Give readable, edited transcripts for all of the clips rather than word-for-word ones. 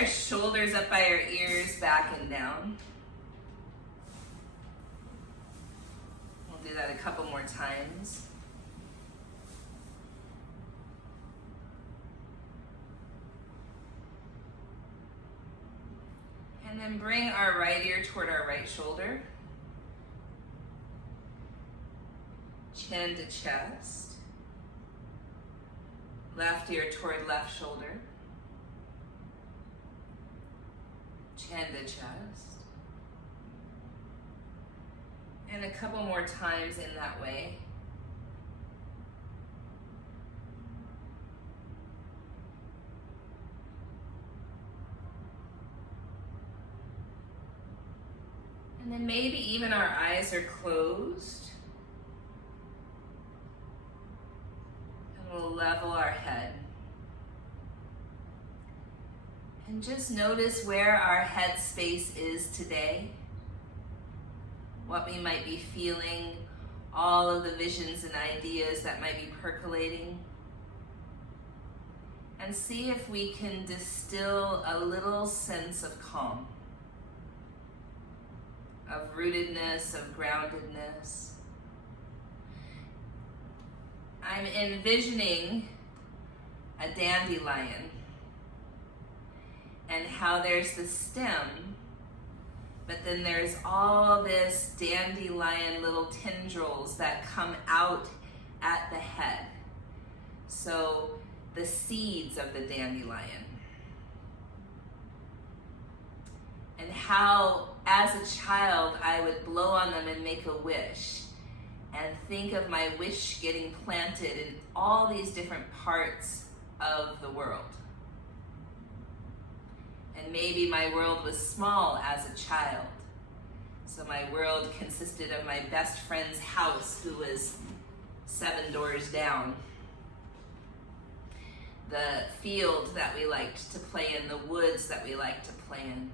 our shoulders up by our ears, back and down. We'll do that a couple more times. And then bring our right ear toward our right shoulder. Chin to chest. Left ear toward left shoulder. Chin to chest. And a couple more times in that way. And then maybe even our eyes are closed. And we'll level our head. And just notice where our head space is today. What we might be feeling, all of the visions and ideas that might be percolating. And see if we can distill a little sense of calm, of rootedness, of groundedness. I'm envisioning a dandelion and how there's the stem, but then there's all this dandelion little tendrils that come out at the head. So the seeds of the dandelion. And how, as a child, I would blow on them and make a wish and think of my wish getting planted in all these different parts of the world. And maybe my world was small as a child. So my world consisted of my best friend's house, who was 7 doors down. The field that we liked to play in, the woods that we liked to play in.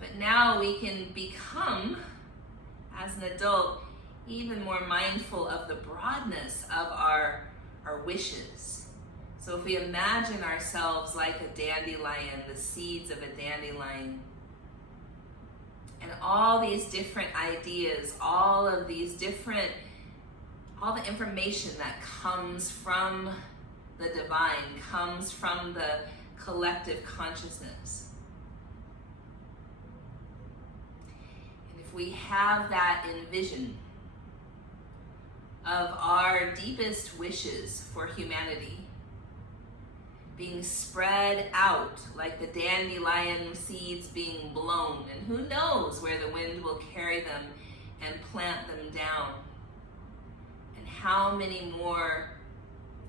But now we can become, as an adult, even more mindful of the broadness of our wishes. So if we imagine ourselves like a dandelion, the seeds of a dandelion, and all these different ideas, all the information that comes from the divine, comes from the collective consciousness. And if we have that envision of our deepest wishes for humanity being spread out like the dandelion seeds being blown, and who knows where the wind will carry them and plant them down, and how many more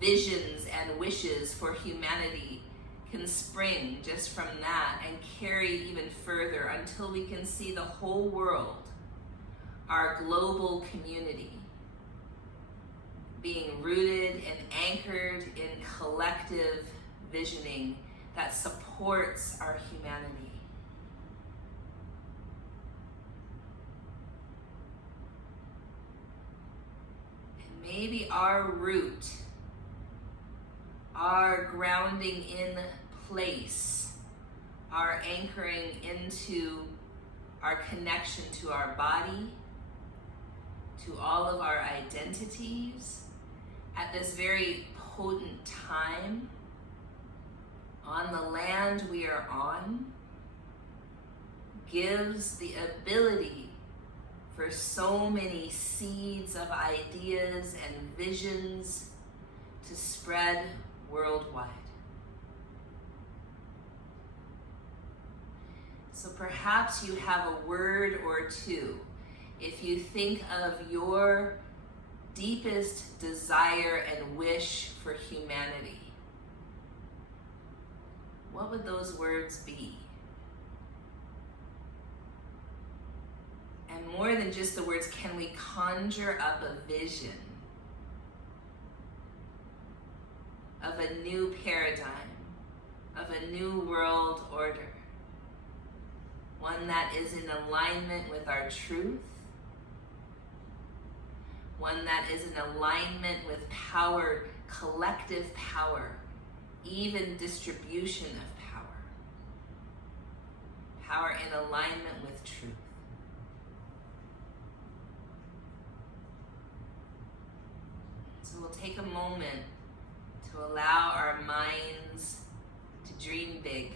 visions and wishes for humanity can spring just from that and carry even further until we can see the whole world, our global community, being rooted and anchored in collective visioning that supports our humanity. And maybe our root, our grounding in place, our anchoring into our connection to our body, to all of our identities at this very potent time on the land we are on, gives the ability for so many seeds of ideas and visions to spread worldwide. So perhaps you have a word or two. If you think of your deepest desire and wish for humanity, what would those words be? And more than just the words, can we conjure up a vision of a new paradigm, of a new world order? One that is in alignment with our truth, one that is in alignment with power, collective power, even distribution of power. Power in alignment with truth. So we'll take a moment to allow our minds to dream big.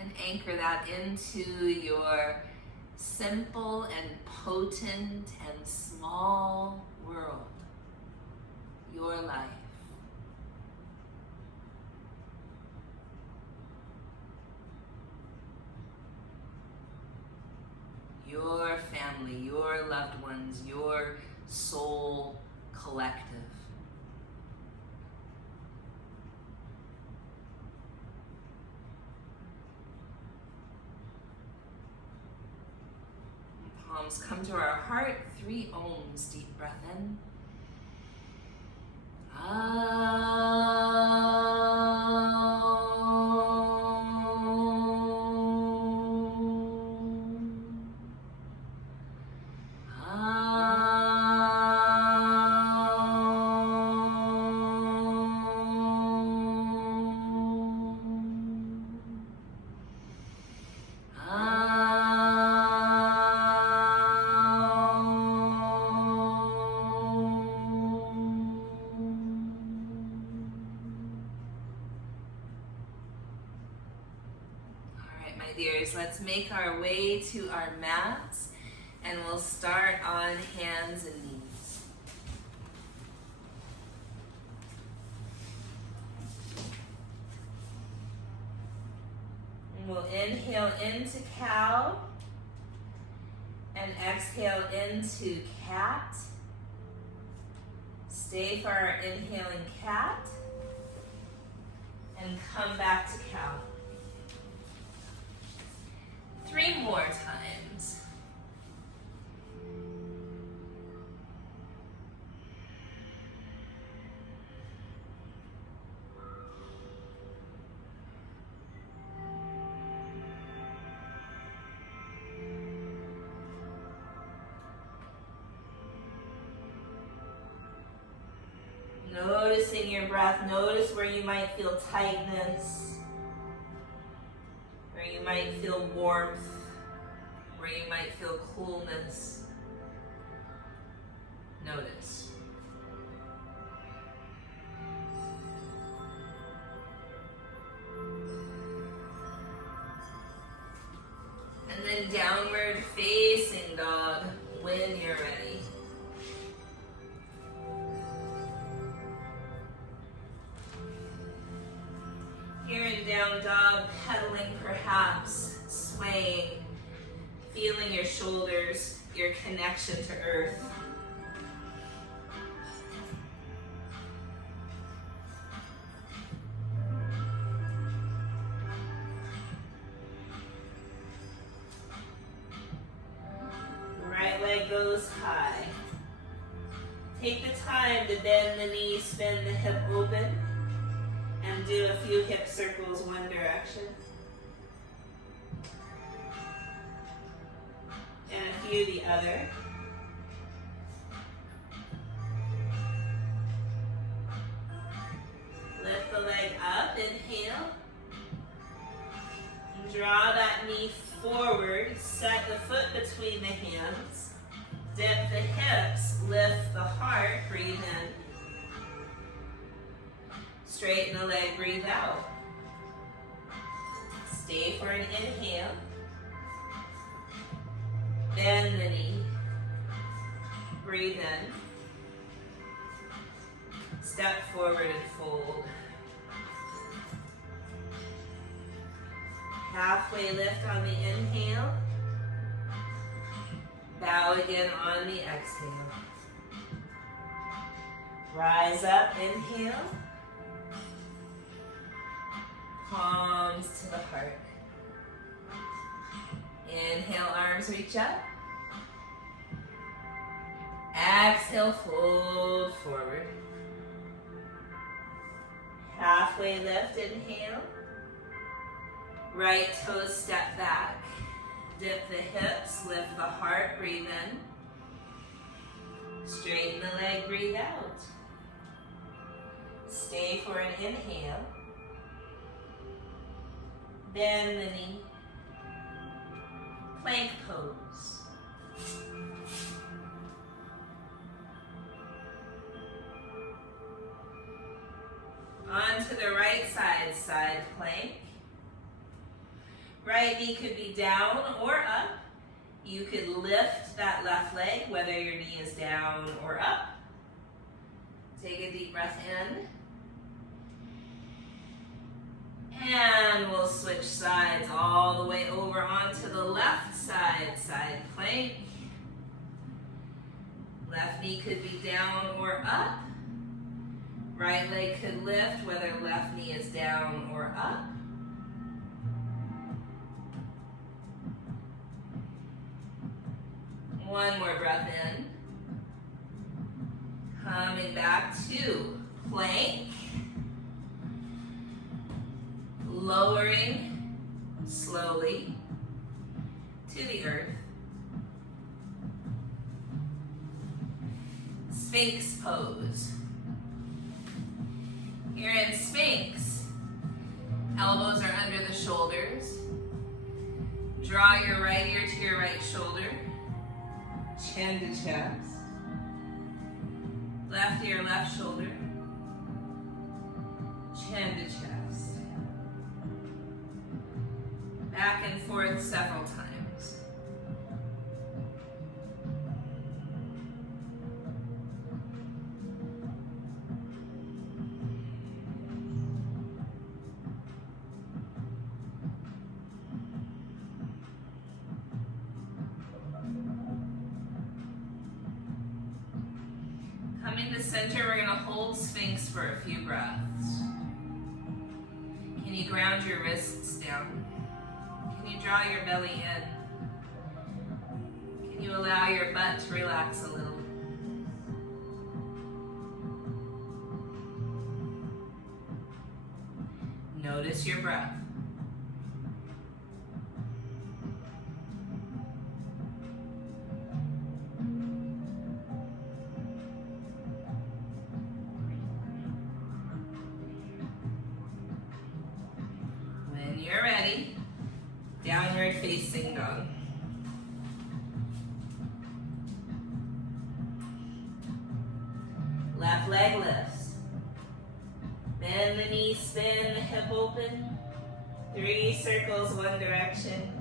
And anchor that into your simple and potent and small world, your life. Your family, your loved ones, your soul collective. Palms come to our heart. 3 ohms. Deep breath in. Dears, let's make our way to our mats and we'll start on hands and knees. And we'll inhale into cow and exhale into cat. Stay for our inhaling cat and come back to cow. 3 more times. Noticing your breath, notice where you might feel tightness, where you might feel warmth, where you might feel coolness. Notice. And then downward facing dog when you're ready. Here in down dog, pedaling perhaps, swaying, feeling your shoulders, your connection to earth. Right leg goes high. Take the time to bend the knee, spin the hip open, and do a few hip circles one direction. And a few the other. Lift the leg up, inhale. And draw that knee forward, set the foot between the hands. Dip the hips, lift the heart, breathe in. Straighten the leg, breathe out. Stay for an inhale. Bend the knee. Breathe in. Step forward and fold. Halfway lift on the inhale. Bow again on the exhale. Rise up, inhale. Palms to the heart. Inhale, arms reach up. Exhale, fold forward. Halfway lift, inhale. Right toes step back. Dip the hips, lift the heart, breathe in. Straighten the leg, breathe out. Stay for an inhale. Bend the knee. Plank pose. On to the right side, side plank. Right knee could be down or up. You could lift that left leg, whether your knee is down or up. Take a deep breath in. And we'll switch sides all the way over onto the left side, side plank. Left knee could be down or up. Right leg could lift, whether left knee is down or up. One more breath in. Coming back to plank. Lowering slowly to the earth. Sphinx pose. Here in Sphinx, elbows are under the shoulders. Draw your right ear to your right shoulder. Chin to chest. Left ear, left shoulder. Chin to chest. Back and forth several times. Coming to center, we're going to hold Sphinx for a few breaths. Can you ground your wrists down? Can you draw your belly in? Can you allow your butt to relax a little? Notice your breath. When you're ready, downward facing dog. Left leg lifts. Bend the knee, spin the hip open. 3 circles one direction.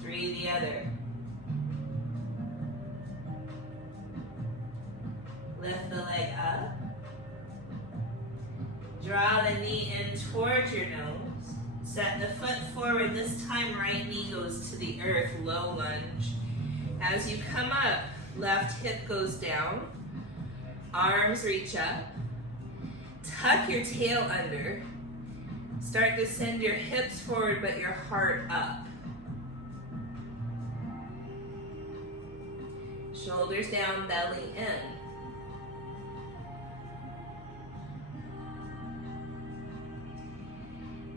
3 the other. Lift the leg up. Draw the knee in towards your nose. Set the foot forward. This time, right knee goes to the earth, low lunge. As you come up, left hip goes down. Arms reach up. Tuck your tail under. Start to send your hips forward, but your heart up. Shoulders down, belly in.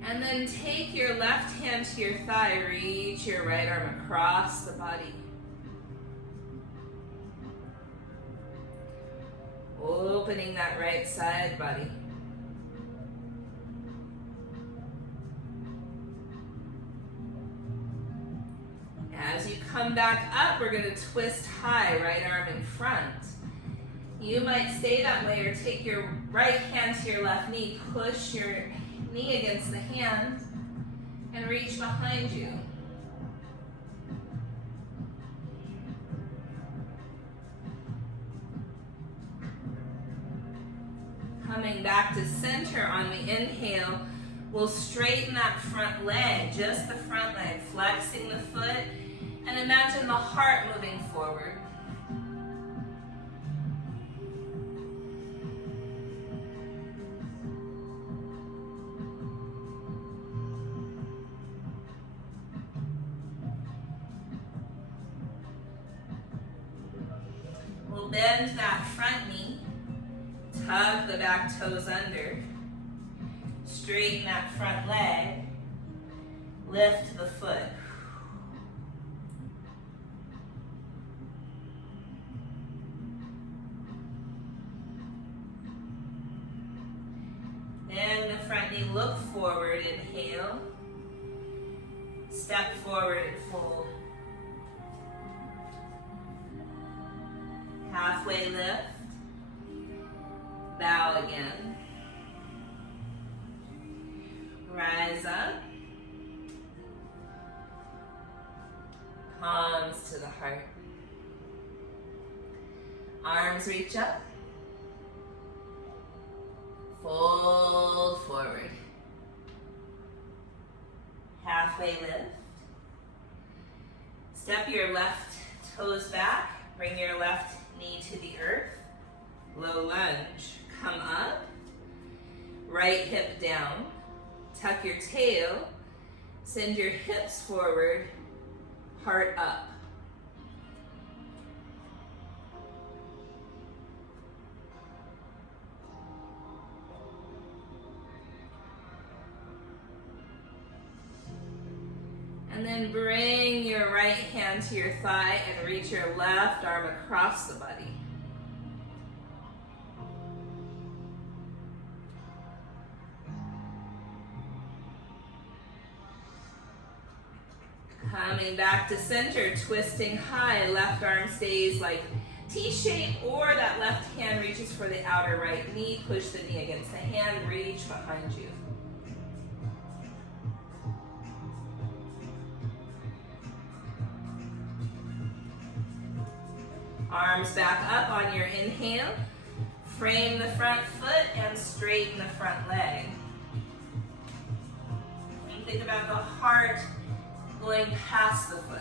And then take your left hand to your thigh, reach your right arm across the body. Opening that right side body. As you come back up, we're going to twist high, right arm in front. You might stay that way or take your right hand to your left knee, push your knee against the hand, and reach behind you. Coming back to center on the inhale, we'll straighten that front leg, just the front leg, flexing the foot, and imagine the heart moving forward. We'll bend that front knee, tug the back toes under, straighten that front leg, lift the foot. Then the front knee, look forward, inhale. Step forward and fold. Halfway lift. Bow again. Rise up. Palms to the heart. Arms reach up. Fold forward. Halfway lift. Step your left toes back. Bring your left knee to the earth. Low lunge. Come up. Right hip down. Tuck your tail. Send your hips forward. Heart up. And then bring your right hand to your thigh and reach your left arm across the body. Coming back to center, twisting high, left arm stays like T-shape, or that left hand reaches for the outer right knee. Push the knee against the hand, reach behind you. Arms back up on your inhale. Frame the front foot and straighten the front leg. And think about the heart going past the foot.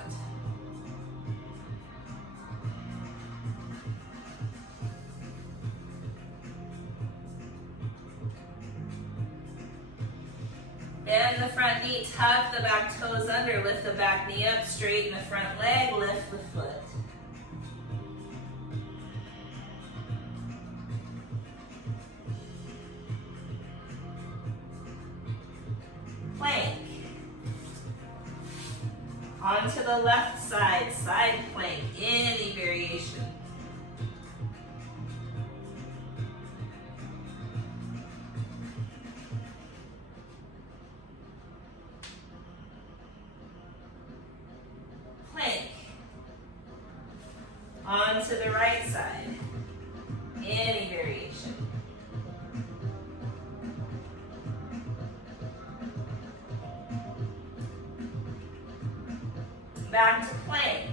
Bend the front knee, tuck the back toes under, lift the back knee up, straighten the front leg, lift the foot. Plank. Onto the left side, side plank, any variation. Plank. Onto the right side, any variation. Back to plank.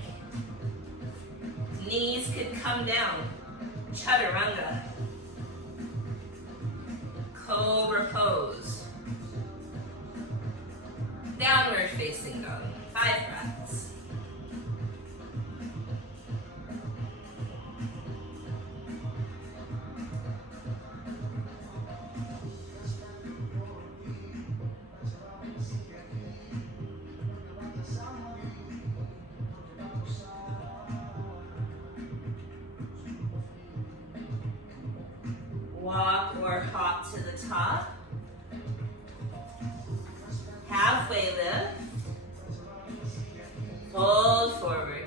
Knees could come down. Chaturanga. Cobra pose. Downward facing dog. 5 breaths. Walk or hop to the top. Halfway lift. Fold forward.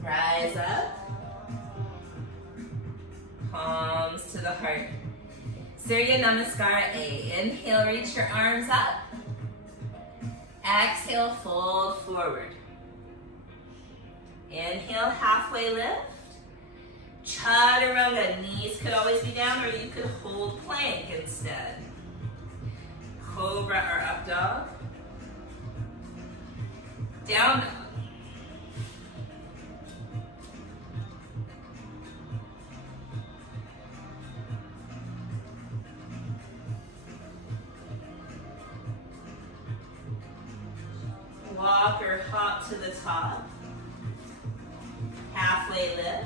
Rise up. Palms to the heart. Surya Namaskar A. Inhale, reach your arms up. Exhale, fold forward. Inhale, halfway lift. Chaturanga, knees could always be down, or you could hold plank instead. Cobra or up dog. Down dog. Walk or hop to the top. Halfway lift.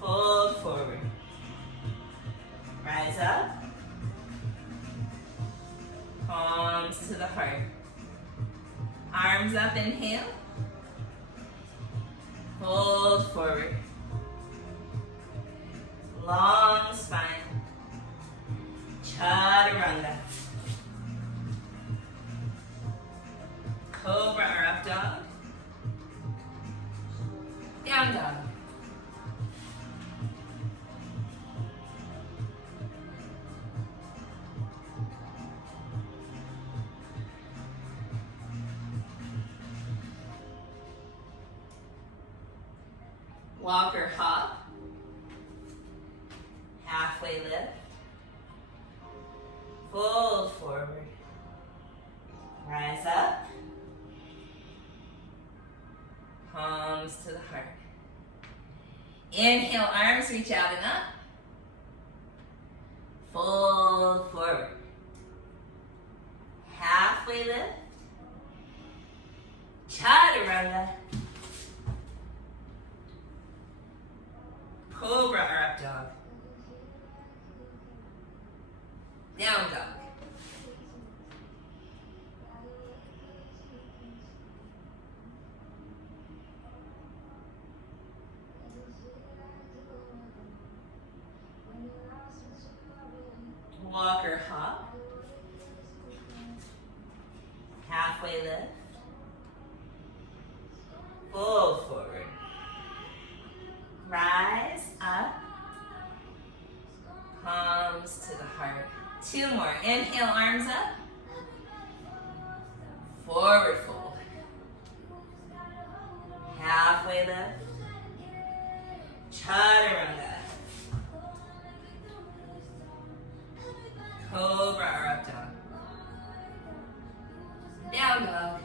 Fold forward. Rise up. Palms to the heart. Arms up, inhale. Fold forward. Long spine. Chaturanga. Cobra or up dog. Down dog. Walk or hop. Halfway lift. Fold forward. Rise up. Palms to the heart. Inhale, arms reach out and up. Fold forward. Halfway lift. Chaturanga. Cobra or up dog. Down dog. Walk or hop. Halfway lift. Fold forward. Rise up. Palms to the heart. Two more. Inhale, arms up. Forward fold. Halfway lift. Chaturanga. Cobra or up dog. Down dog.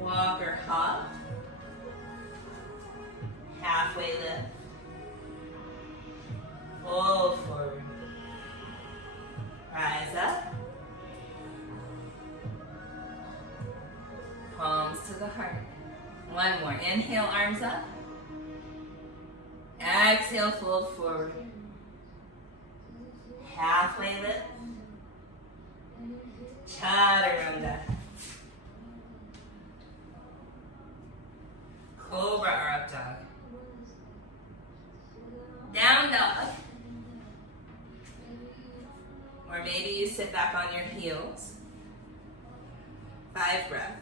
Walk or hop. Halfway lift. Fold forward. Rise up. Palms to the heart. One more. Inhale, arms up. Exhale, fold forward. Halfway lift. Chaturanga. Cobra or up dog. Down dog. Or maybe you sit back on your heels. 5 breaths.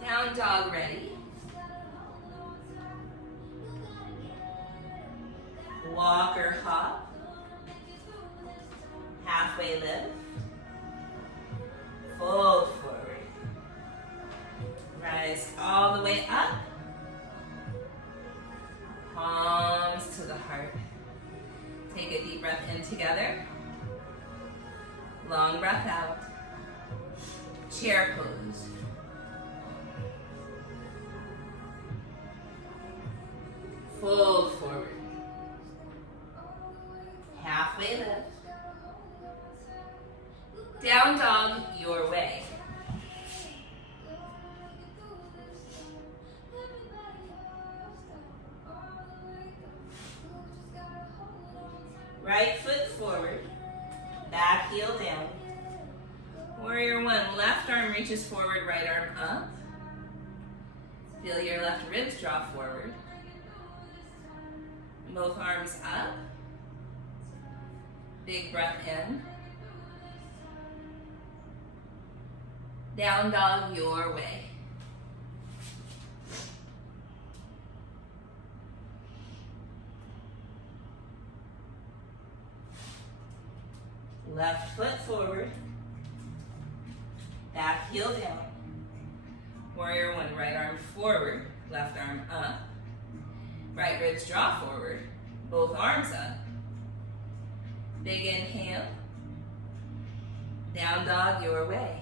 Down dog ready. Walk or hop. Halfway lift. Fold forward. Rise all the way up. Palms to the heart. Take a deep breath in together. Long breath out. Chair pose. Fold forward. Halfway lift. Down dog your way. Right foot forward. Back heel down. Warrior one. Left arm reaches forward, right arm up. Feel your left ribs draw forward. Both arms up. Big breath in. Down dog your way. Left foot forward. Back heel down. Warrior one. Right arm forward. Left arm up. Right ribs draw forward. Both arms up. Big inhale. Down dog your way.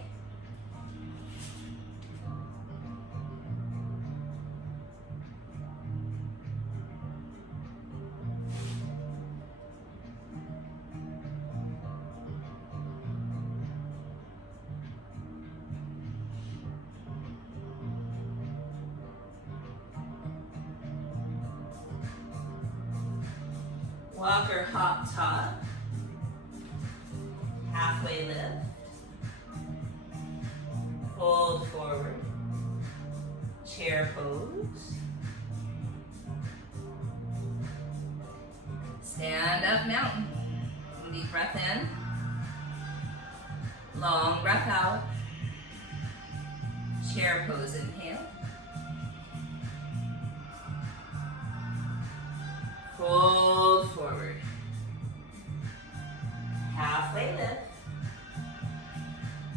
Walker hop top. Halfway lift. Fold forward. Chair pose. Stand up mountain. Deep breath in. Long breath out. Chair pose, inhale. Fold forward. Halfway lift.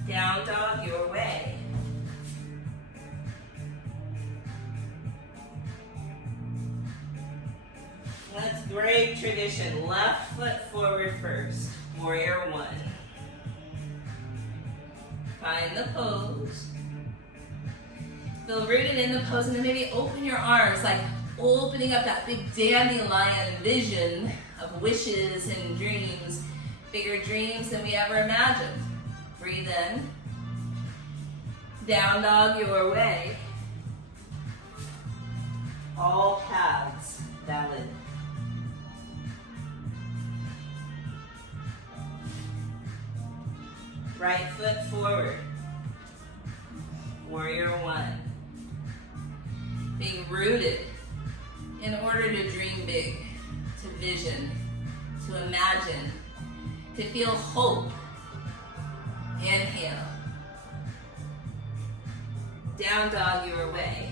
Down dog your way. Let's break tradition. Left foot forward first. Warrior one. Find the pose. Feel rooted in the pose, and then maybe open your arms, like opening up that big dandelion vision of wishes and dreams, bigger dreams than we ever imagined. Breathe in. Down dog your way. All paths valid. Right foot forward. Warrior one. Being rooted in order to dream big, to vision, to imagine, to feel hope. Inhale. Down dog your way.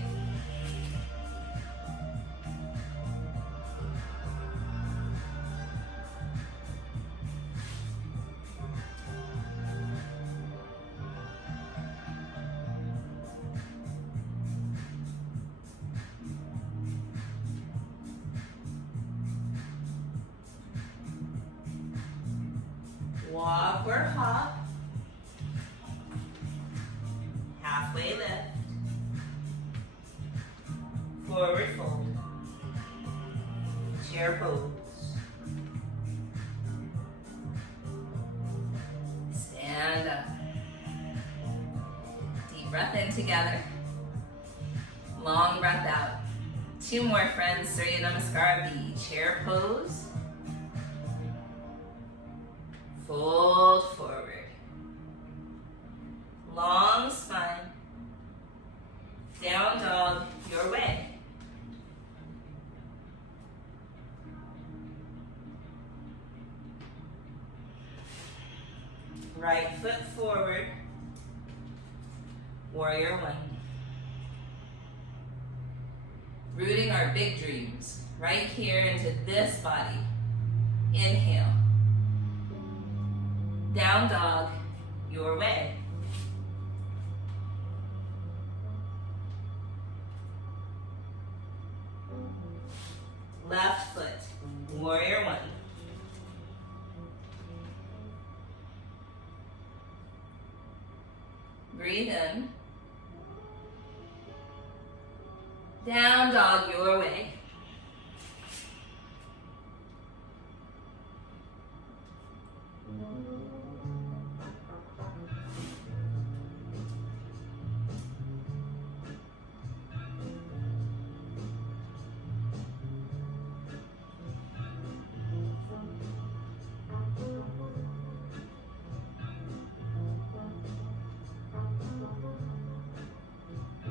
Walk or hop. Halfway lift. Forward fold. Chair pose. Stand up. Deep breath in together. Long breath out. Two more, friends. Surya Namaskar B. Chair pose. Fold forward. Long spine. Down dog your way. Right foot forward. Warrior one. Rooting our big dreams right here into this body. Inhale. Down dog your way. Left foot, warrior one. Breathe in. Down dog your way.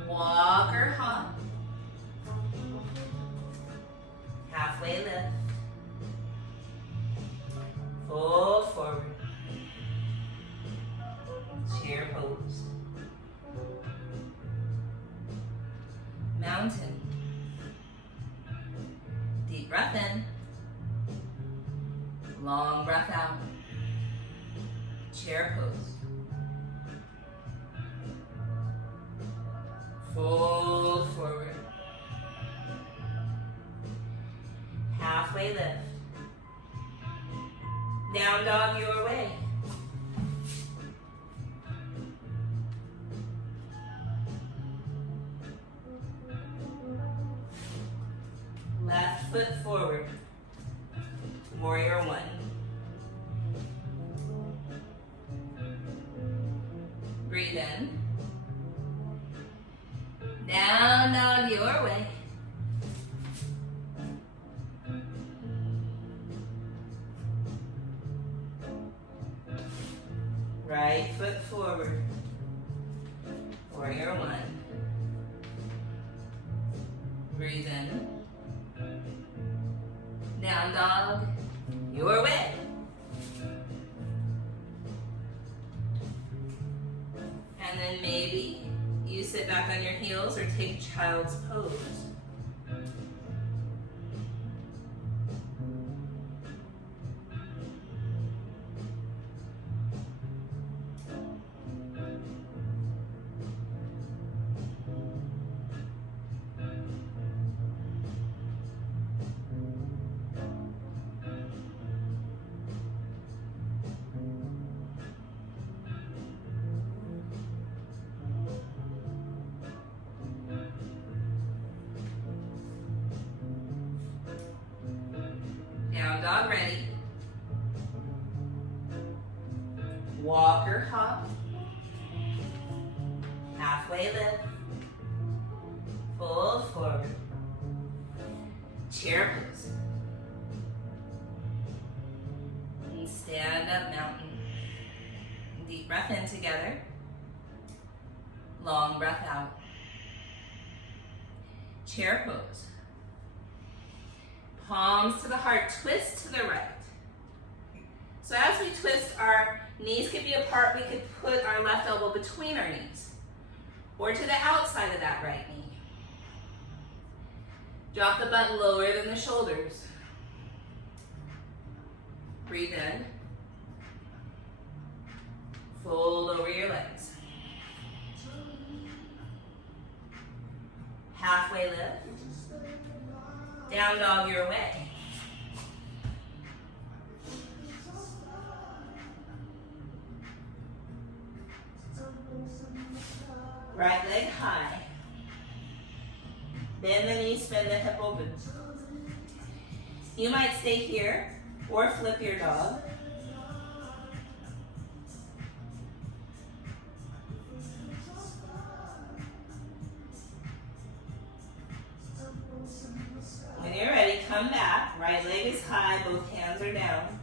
Walk or hop. Halfway lift. Fold forward. Chair pose. Mountain. Deep breath in. Long breath out. Chair pose. Fold forward. Halfway lift. Down dog your way. warrior one. Breathe in. Down dog your way. Right foot forward. Warrior one. Breathe in. Down dog your way. And then maybe you sit back on your heels or take child's pose. Down dog ready. Walker hop. Halfway lift. Fold forward. Chair pose. And stand up mountain. Deep breath in together. Long breath out. Chair pose. Palms to the heart, twist to the right. So as we twist, our knees could be apart. We could put our left elbow between our knees or to the outside of that right knee. Drop the butt lower than the shoulders. Breathe in. Fold over your legs. Halfway lift. Down dog your way. Right leg high. Bend the knee, spin the hip open. You might stay here or flip your dog. When you're ready, come back. Right leg is high, both hands are down.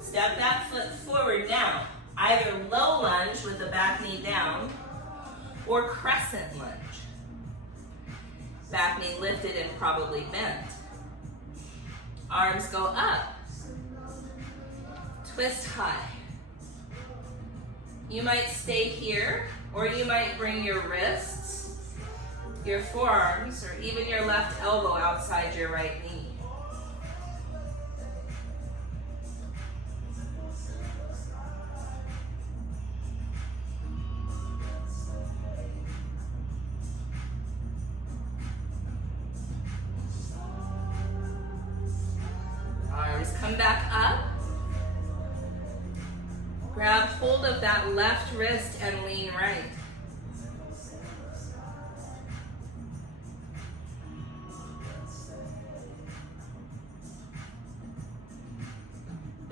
Step that foot forward now. Either low lunge with the back knee down or crescent lunge. Back knee lifted and probably bent. Arms go up. Twist high. You might stay here, or you might bring your wrists, your forearms, or even your left elbow outside your right knee. Arms come back up. Grab hold of that left wrist and lean right.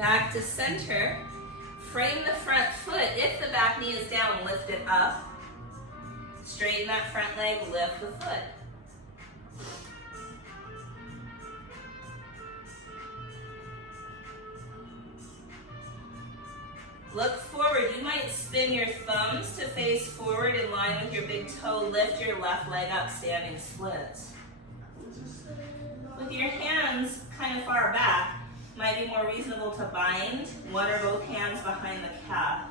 Back to center. Frame the front foot. If the back knee is down, lift it up. Straighten that front leg, lift the foot. Look forward. You might spin your thumbs to face forward in line with your big toe. Lift your left leg up, standing splits. With your hands kind of far back, might be more reasonable to bind one or both hands behind the calf.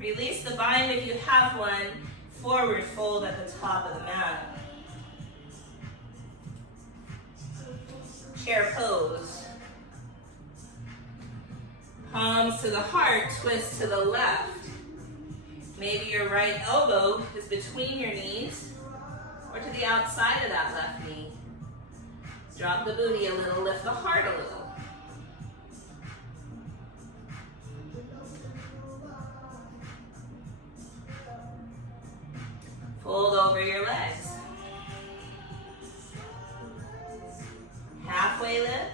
Release the bind if you have one. Forward fold at the top of the mat. Chair pose. Palms to the heart, twist to the left. Maybe your right elbow is between your knees or to the outside of that left knee. Drop the booty a little, lift the heart a little. Fold over your legs. Halfway lift.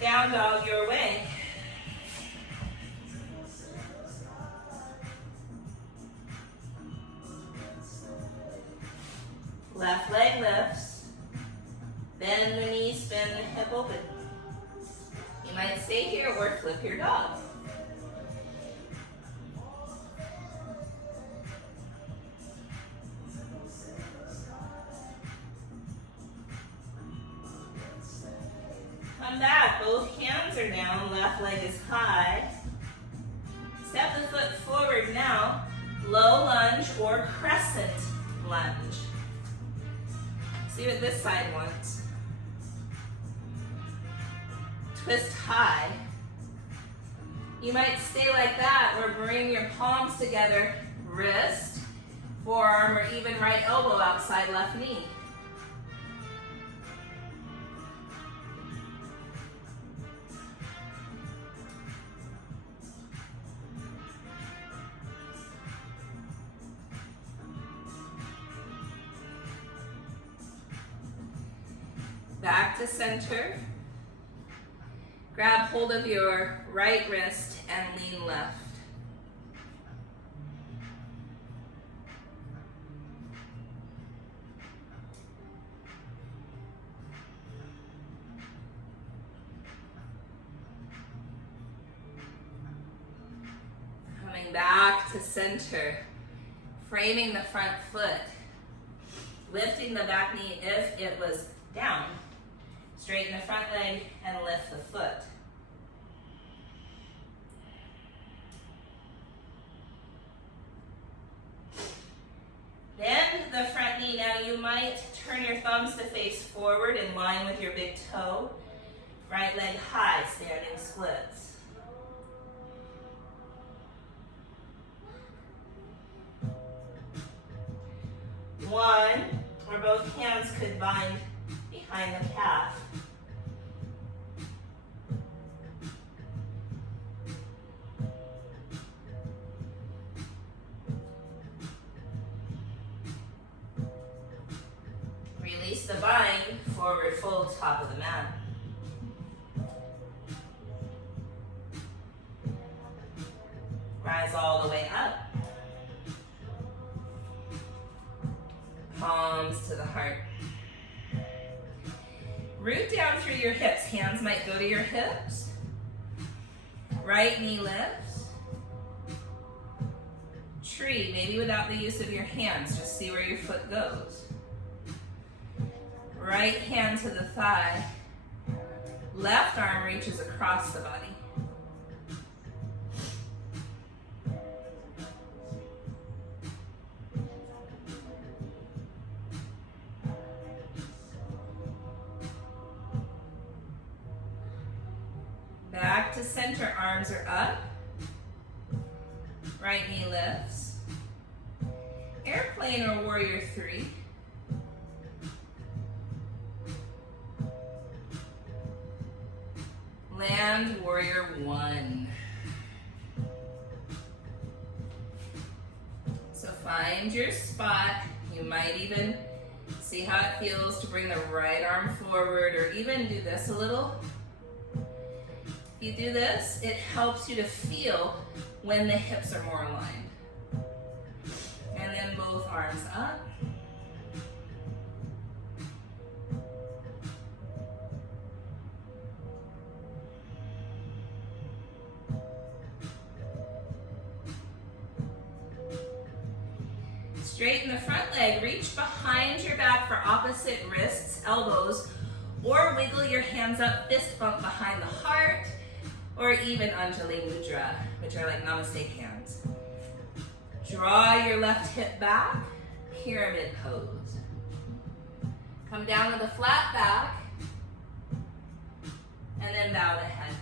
Down dog your way. Left leg lifts. Bend the knee, spin the hip open. You might stay here or flip your dog. Come back, both hands are down, left leg is high. Step the foot forward now, low lunge or crescent lunge. See what this side wants. Twist high. You might stay like that or bring your palms together, wrist, forearm, or even right elbow outside left knee. Back to center. Grab hold of your right wrist and lean left. Coming back to center. Framing the front foot. Lifting the back knee if it was down. Straighten the front leg and lift the foot. Bend the front knee. Now you might turn your thumbs to face forward in line with your big toe. Right leg high, standing splits. One, or both hands could bind behind the calf. Release the bind, forward fold, top of the mat. Rise all the way up. Palms to the heart. Root down through your hips. Hands might go to your hips. Right knee lifts. Tree, maybe without the use of your hands. Just see where your foot goes. Right hand to the thigh. Left arm reaches across the body. Back to center, arms are up. Right knee lifts. Airplane or warrior three. Land, warrior one. So find your spot. You might even see how it feels to bring the right arm forward or even do this a little. If you do this, it helps you to feel when the hips are more aligned. And then both arms up. Straighten the front leg, reach behind your back for opposite wrists, elbows, or wiggle your hands up, fist bump behind the heart, or even Anjali Mudra, which are like namaste hands. Draw your left hip back, pyramid pose. Come down with a flat back, and then bow the head.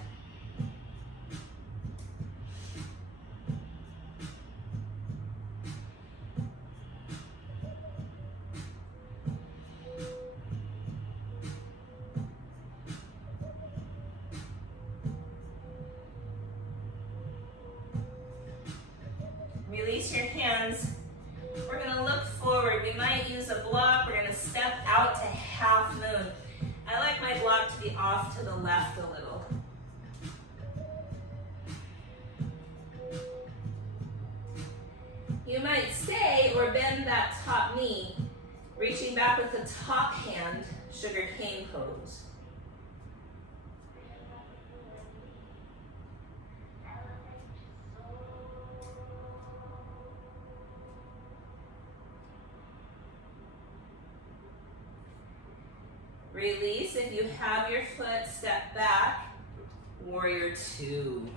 Release your hands knee, reaching back with the top hand, sugar cane pose. Release. If you have your foot, step back, warrior two.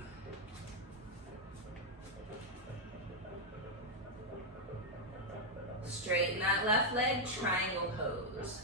Straighten that left leg, triangle pose.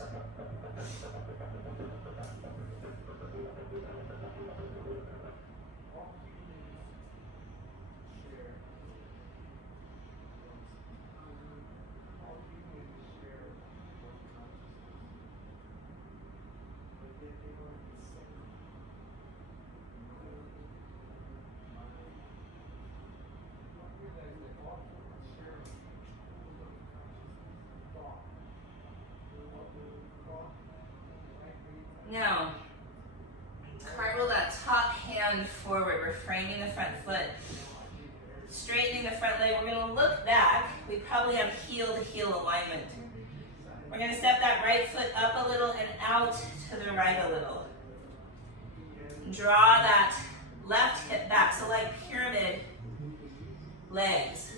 Now, cartwheel that top hand forward, reframing the front foot. Straightening the front leg, we're gonna look back. We probably have heel to heel alignment. We're gonna step that right foot up a little and out to the right a little. Draw that left hip back, so like pyramid legs.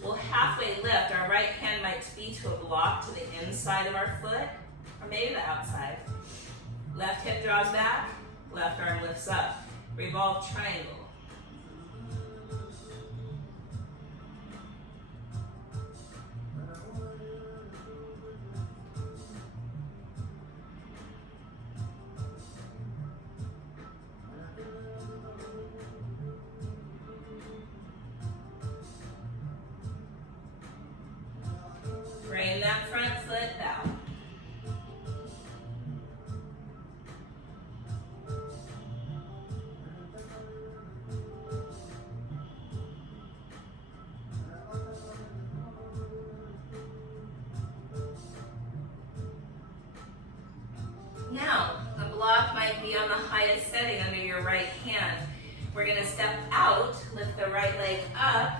We'll halfway lift. Our right hand might be to a block to the inside of our foot, or maybe the outside. Left hip draws back, left arm lifts up. Revolve triangle. Frame that front foot, bow. Now, the block might be on the highest setting under your right hand. We're gonna step out, lift the right leg up,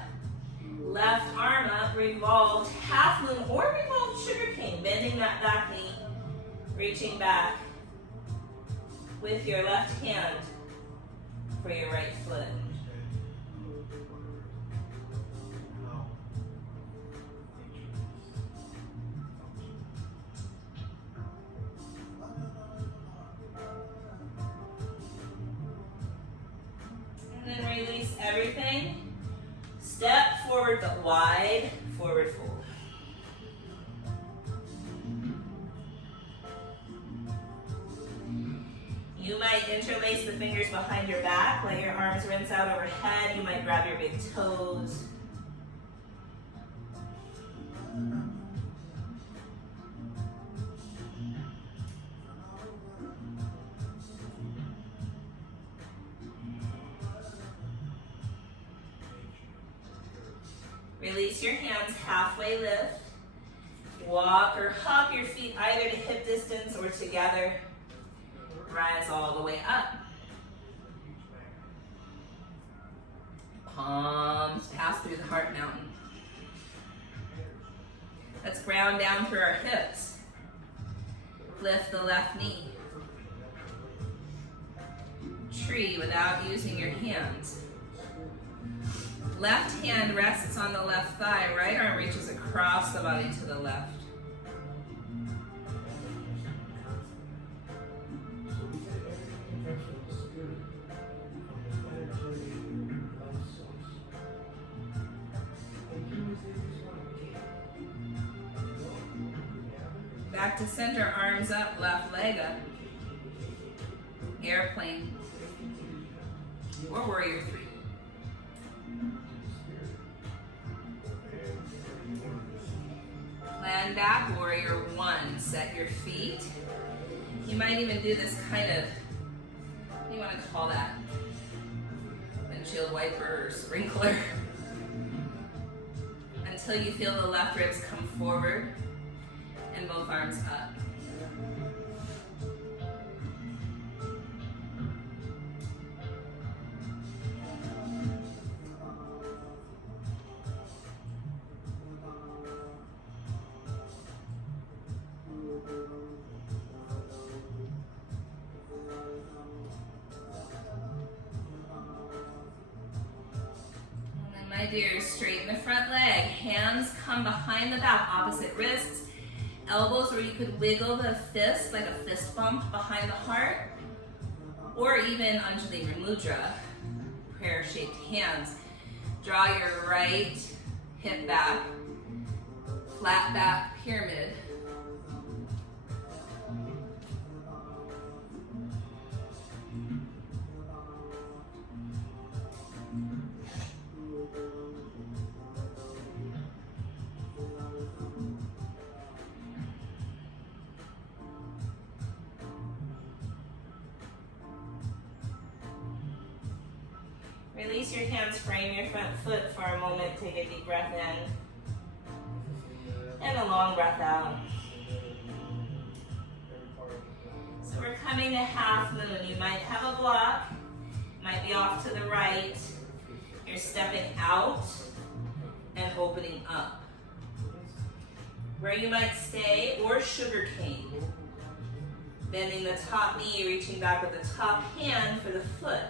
left arm up, revolved half moon or revolved sugar cane, bending that back knee, reaching back with your left hand for your right foot. And then release everything. Step forward but wide, forward fold. You might interlace the fingers behind your back, let your arms rinse out overhead. You might grab your big toes. Release your hands, halfway lift. Walk or hop your feet either to hip distance or together. Rise all the way up. Palms pass through the heart mountain. Let's ground down through our hips. Lift the left knee. Tree without using your hands. Left hand rests on the left thigh. Right arm reaches across the body to the left. Back to center, arms up, left leg up. Airplane. Or warrior three. Land back, warrior one. Set your feet. You might even do this kind of, what do you want to call that? Windshield wiper or sprinkler. Until you feel the left ribs come forward and both arms up. My dears, straighten the front leg. Hands come behind the back, opposite wrists. Elbows where you could wiggle the fist like a fist bump behind the heart. Or even Anjali Mudra, prayer-shaped hands. Draw your right hip back, flat back pyramid. Release your hands, frame your front foot for a moment. Take a deep breath in and a long breath out. So we're coming to half moon. You might have a block, might be off to the right. You're stepping out and opening up. Where you might stay, or sugar cane. Bending the top knee, reaching back with the top hand for the foot.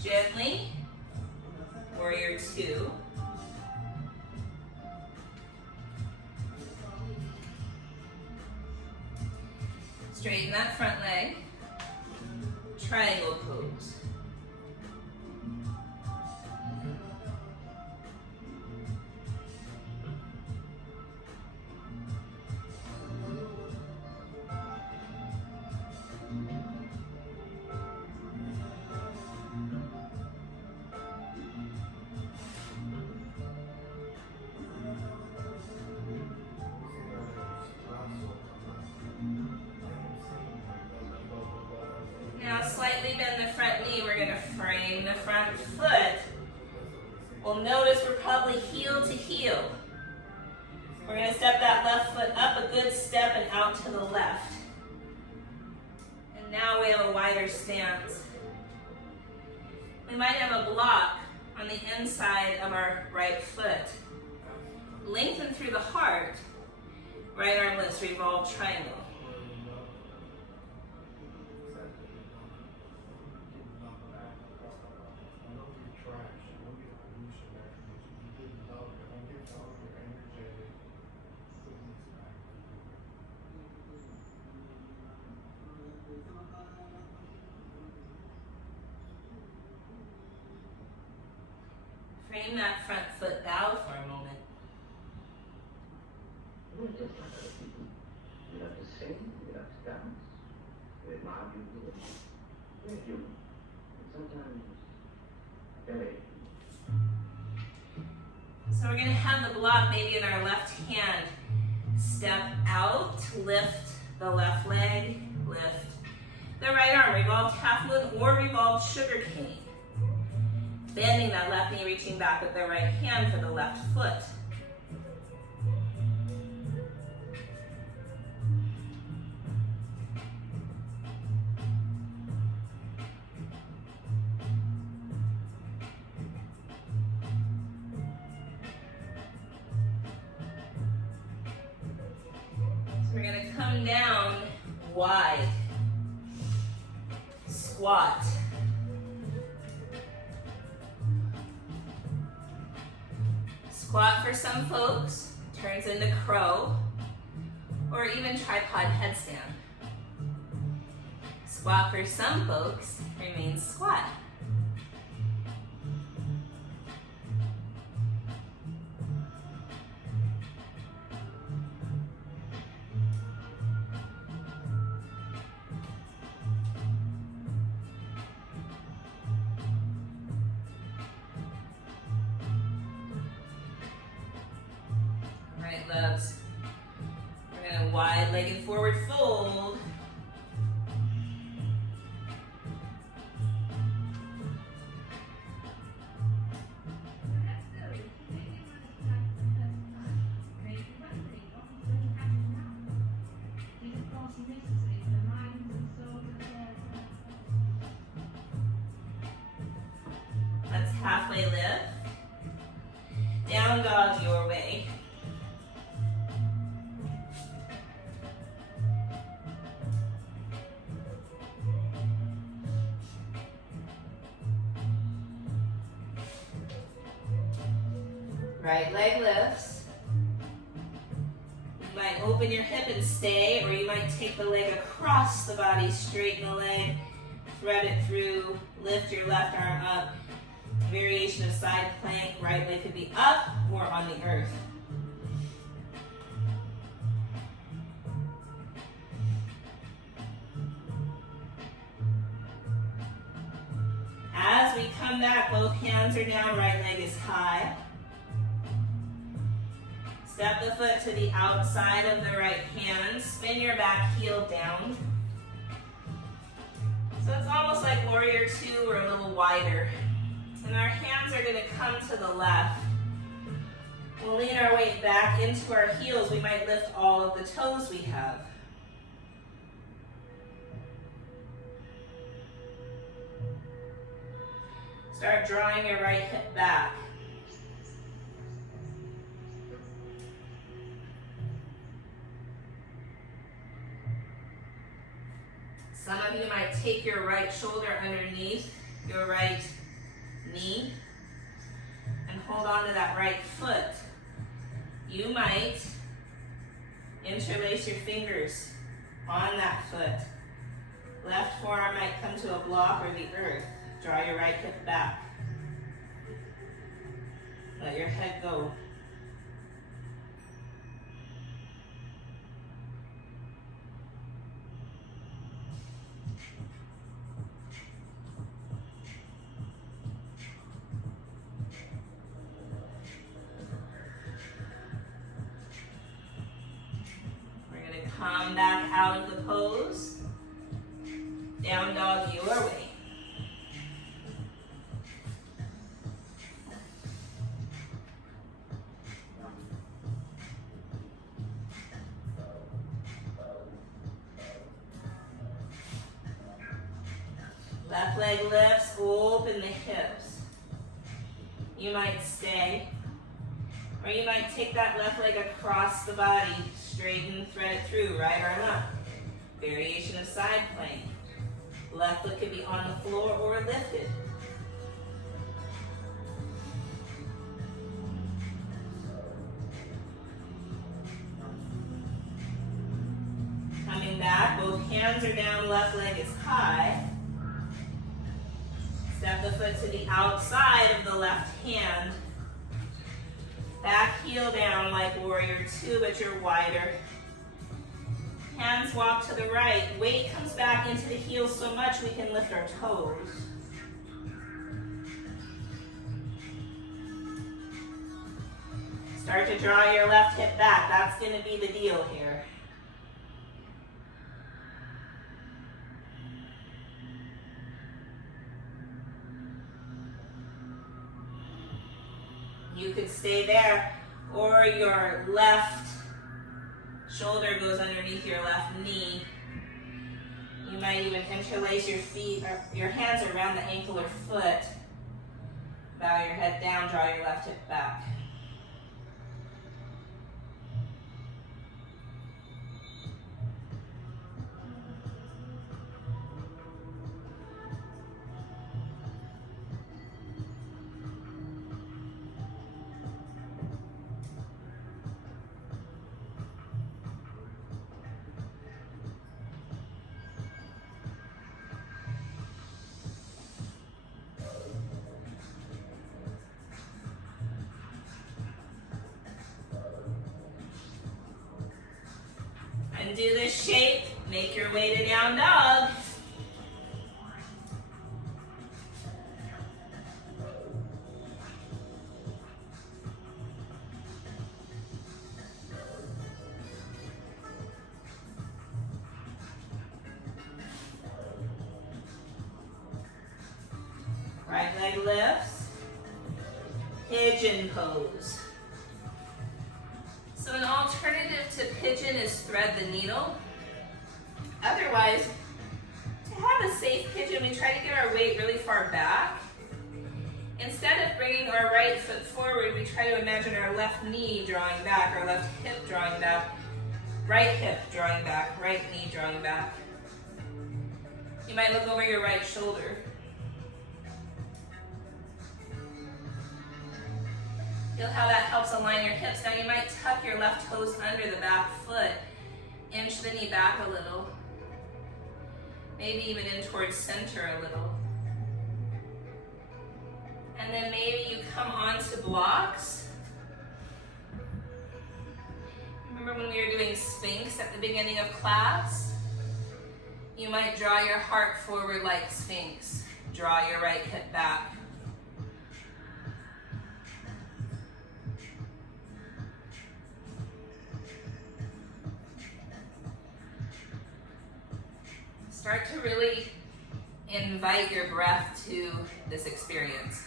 Gently, warrior two. Straighten that front leg, triangle pose. Now slightly bend the front knee. We're going to frame the front foot. We'll notice we're probably heel to heel. We're going to step that left foot up a good step and out to the left. And now we have a wider stance. We might have a block on the inside of our right foot. Lengthen through the heart. Right arm lifts, revolve triangle. Frame that front foot bow for a moment. We're just like other people. We love to sing, we love to dance, we admire beauty. We're human. And sometimes very. So we're going to have the block maybe in our left hand. Step out, lift the left leg, lift the right arm. Revolved half moon or revolved sugar cane. Bending that left knee, reaching back with the right hand for the left foot. So we're going to come down wide. Squat. Squat for some folks turns into crow, or even tripod headstand. Squat for some folks remains squat. Loves. We're going to wide-legged forward fold. Let's halfway lift. Down dog your way. Right leg lifts. You might open your hip and stay, or you might take the leg across the body, straighten the leg, thread it through, lift your left arm up. Variation of side plank, right leg could be up or on the earth. As we come back, both hands are down, right leg is high. Step the foot to the outside of the right hand. Spin your back heel down. So it's almost like warrior two or a little wider. And our hands are going to come to the left. We'll lean our weight back into our heels. We might lift all of the toes we have. Start drawing your right hip back. Some of you might take your right shoulder underneath your right knee and hold on to that right foot. You might interlace your fingers on that foot. Left forearm might come to a block or the earth. Draw your right hip back. Let your head go. Come back out of the pose. Down dog your way. Left leg lifts, open the hips. You might stay, or you might take that left leg across the body. Straighten, thread it through, right arm up. Variation of side plank. Left foot could be on the floor or lifted. Coming back, both hands are down, left leg is high. Step the foot to the outside of the left hand. Back heel down like warrior two, but you're wider. Hands walk to the right. Weight comes back into the heels so much we can lift our toes. Start to draw your left hip back. That's going to be the deal here. You could stay there, or your left shoulder goes underneath your left knee. You might even interlace your feet, or your hands around the ankle or foot. Bow your head down, draw your left hip back. Do this shape, make your way to down dog. Right leg lifts, pigeon pose. So an alternative to pigeon is thread the needle. Otherwise, to have a safe pigeon, we try to get our weight really far back Instead of bringing our right foot forward, we try to imagine our left knee drawing back, our left hip drawing back, right hip drawing back, right knee drawing back. You might look over your right shoulder. Feel how that helps align your hips. Now you might tuck your left toes under the back foot, inch the knee back a little, maybe even in towards center a little. And then maybe you come onto blocks. Remember when we were doing Sphinx at the beginning of class? You might draw your heart forward like Sphinx. Draw your right hip back. Start to really invite your breath to this experience.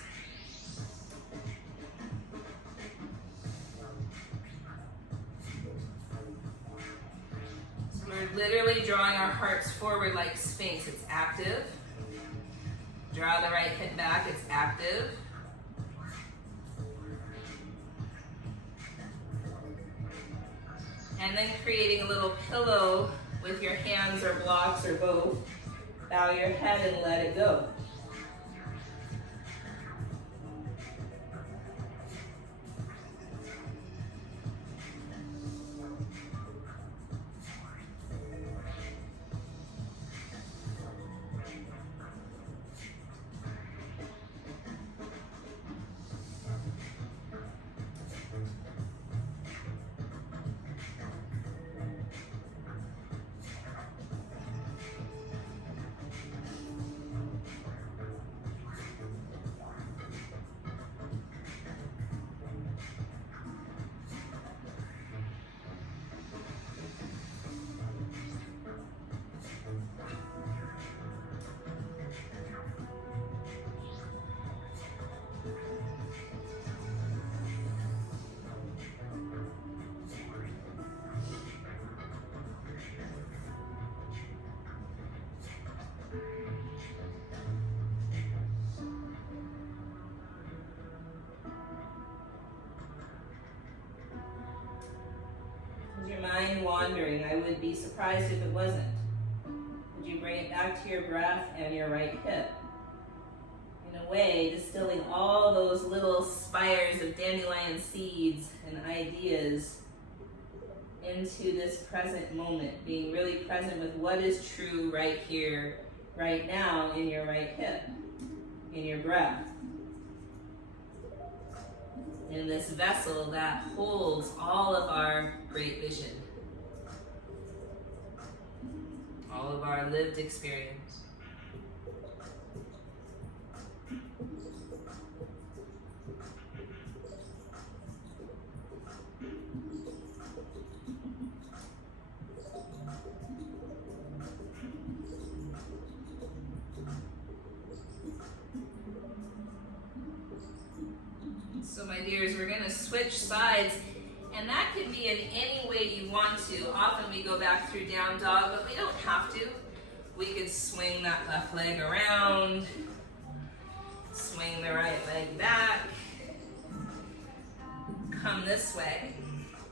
So we're literally drawing our hearts forward like Sphinx. It's active. Draw the right hip back. It's active. And then creating a little pillow with your hands or blocks or both. Bow your head and let it go. Is your mind wandering? I would be surprised if it wasn't. Would you bring it back to your breath and your right hip? In a way, distilling all those little spires of dandelion seeds and ideas into this present moment, being really present with what is true right here, right now, in your right hip, in your breath. In this vessel that holds all of our great vision, all of our lived experience. So my dears, we're going to switch sides, and that can be in any way you want to. Often we go back through down dog, but we don't have to. We could swing that left leg around, swing the right leg back, come this way.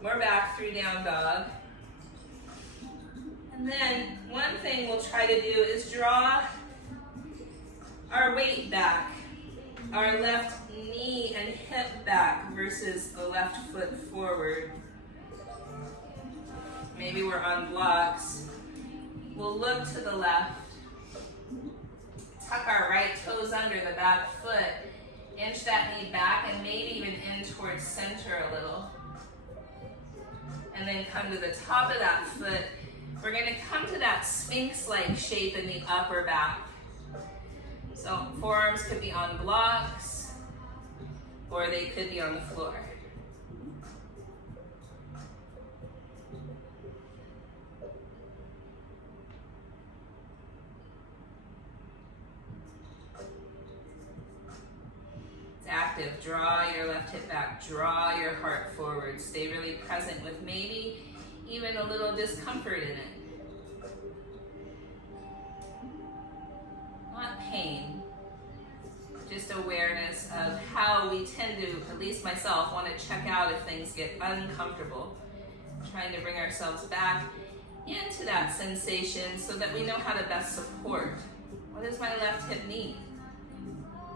We're back through down dog. And then one thing we'll try to do is draw our weight back, our left knee and hip back versus the left foot forward. Maybe we're on blocks. We'll look to the left, tuck our right toes under the back foot, inch that knee back and maybe even in towards center a little. And then come to the top of that foot. We're going to come to that Sphinx-like shape in the upper back. So forearms could be on blocks, or they could be on the floor. It's active. Draw your left hip back. Draw your heart forward. Stay really present with maybe even a little discomfort in it. Not pain, just awareness of how we tend to, at least myself, want to check out if things get uncomfortable. Trying to bring ourselves back into that sensation so that we know how to best support. What does my left hip need?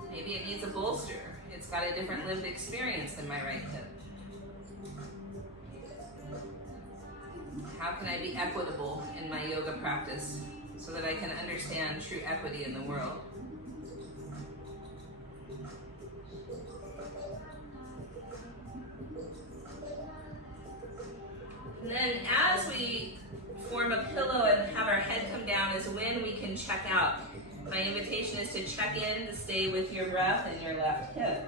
Maybe it needs a bolster. It's got a different lived experience than my right hip. How can I be equitable in my yoga practice so that I can understand true equity in the world? And then as we form a pillow and have our head come down is when we can check out. My invitation is to check in, to stay with your breath and your left hip.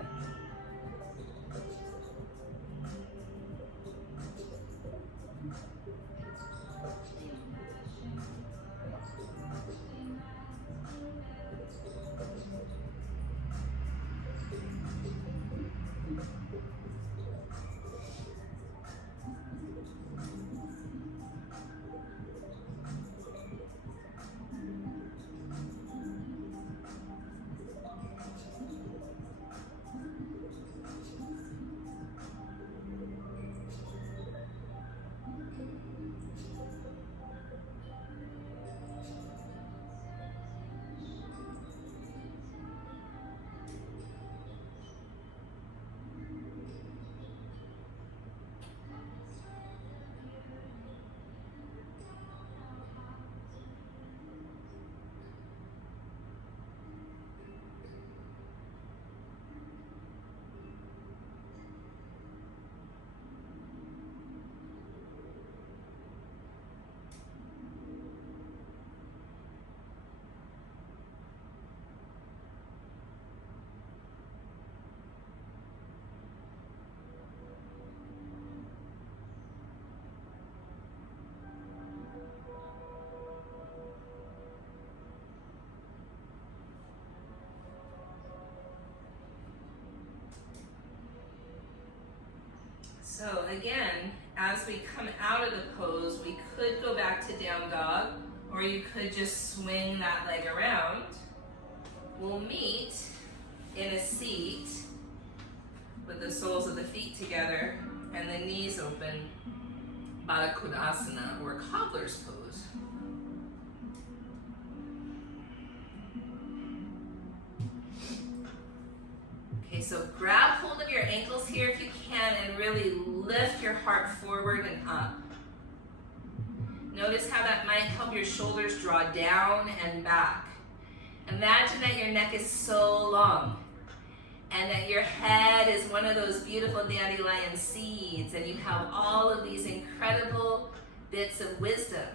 So again, as we come out of the pose, we could go back to down dog, or you could just swing that leg around. We'll meet in a seat with the soles of the feet together and the knees open, Baddha Konasana, or cobbler's pose. Okay, so grab hold of your ankles here if you can and really lift your heart forward and up. Notice how that might help your shoulders draw down and back. Imagine that your neck is so long and that your head is one of those beautiful dandelion seeds and you have all of these incredible bits of wisdom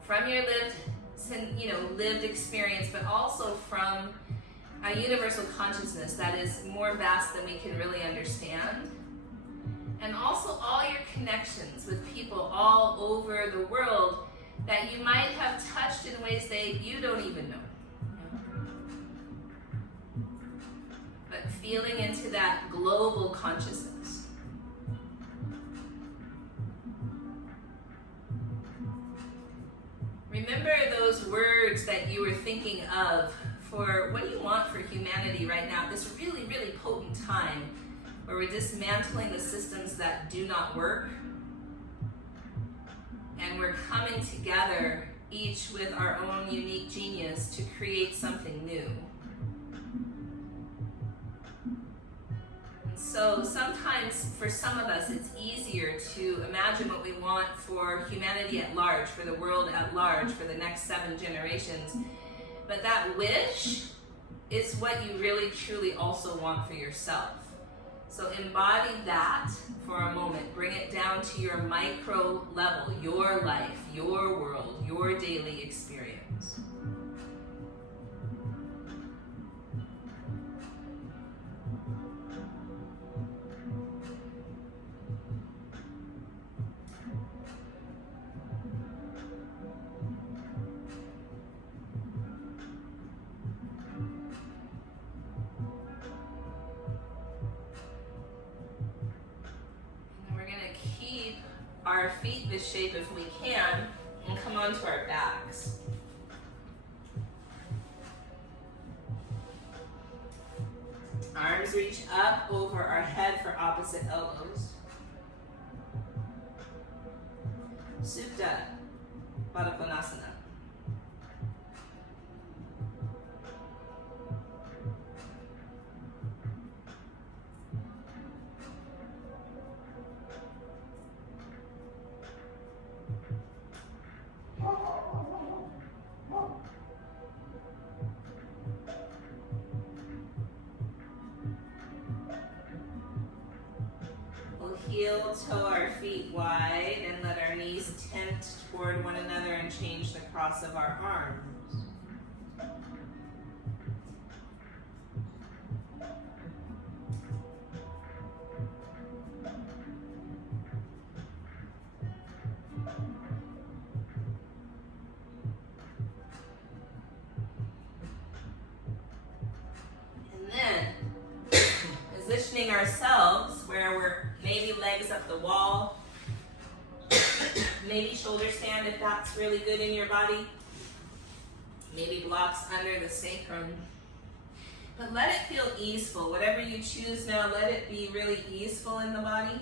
from your lived experience, but also from a universal consciousness that is more vast than we can really understand. And also all your connections with people all over the world that you might have touched in ways that you don't even know. But feeling into that global consciousness. Remember those words that you were thinking of for what do you want for humanity right now, this really, really potent time where we're dismantling the systems that do not work and we're coming together each with our own unique genius to create something new. And so sometimes for some of us it's easier to imagine what we want for humanity at large, for the world at large, for the next 7 generations. But that wish is what you really truly also want for yourself. So embody that for a moment. Bring it down to your micro level, your life, your world, your daily experience. Our feet this shape if we can, and come onto our backs. Arms reach up over our head for opposite elbows. Supta Baddha Konasana. We'll heel toe our feet wide and let our knees tent toward one another and change the cross of our arms. And then, positioning ourselves where we're maybe legs up the wall, maybe shoulder stand if that's really good in your body, maybe blocks under the sacrum. But let it feel easeful. Whatever you choose now, let it be really easeful in the body.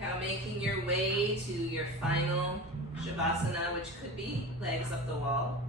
Now making your way to your final Shavasana, which could be legs up the wall.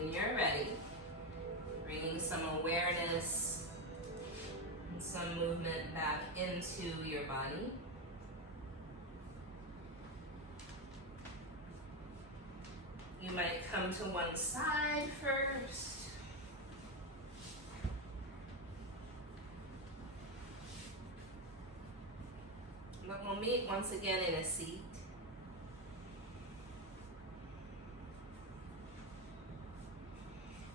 When you're ready, bringing some awareness and some movement back into your body. You might come to one side first. But we'll meet once again in a seat.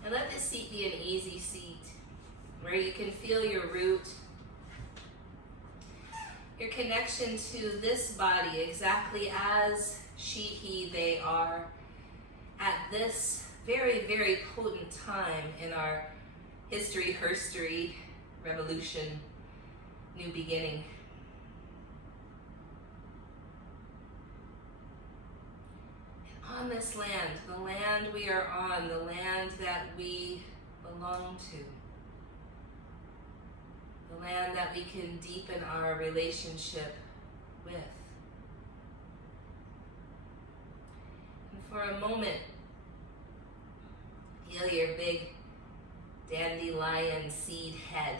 And let this seat be an easy seat where you can feel your root, your connection to this body exactly as she, he, they are at this very, very potent time in our history, herstory, revolution, new beginning. On this land, the land we are on, the land that we belong to, the land that we can deepen our relationship with. And for a moment, feel your big dandelion seed head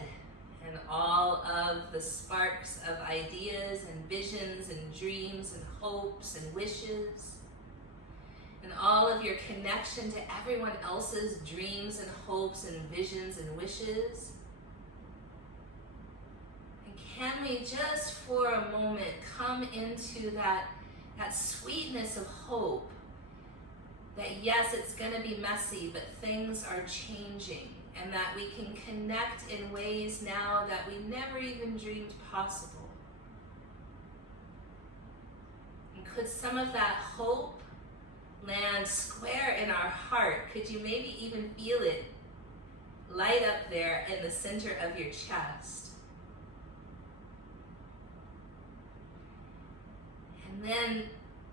and all of the sparks of ideas and visions and dreams and hopes and wishes, and all of your connection to everyone else's dreams and hopes and visions and wishes. And can we just for a moment come into that sweetness of hope that yes, it's going to be messy, but things are changing, and that we can connect in ways now that we never even dreamed possible. And could some of that hope land square in our heart? Could you maybe even feel it light up there in the center of your chest? And then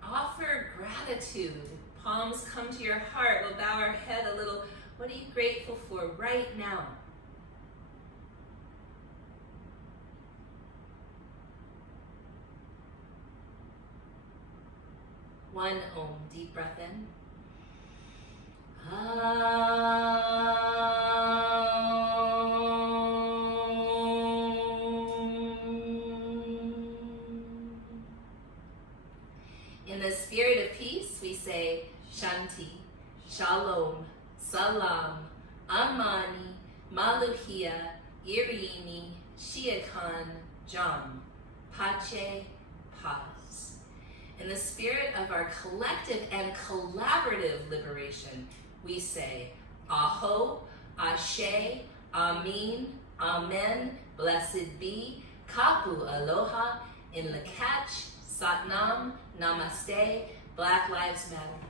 offer gratitude. Palms come to your heart. We'll bow our head a little. What are you grateful for right now? One Om, deep breath in. In the spirit of peace, we say Shanti, Shalom, Salam, Amani, Maluhia, Irini, Shiakan, Jam, Pache, Paz. In the spirit of our collective and collaborative liberation, we say Aho, Ashe, Amin, Amen, blessed be, Kapu Aloha, in Lakach, Satnam, Namaste, Black Lives Matter.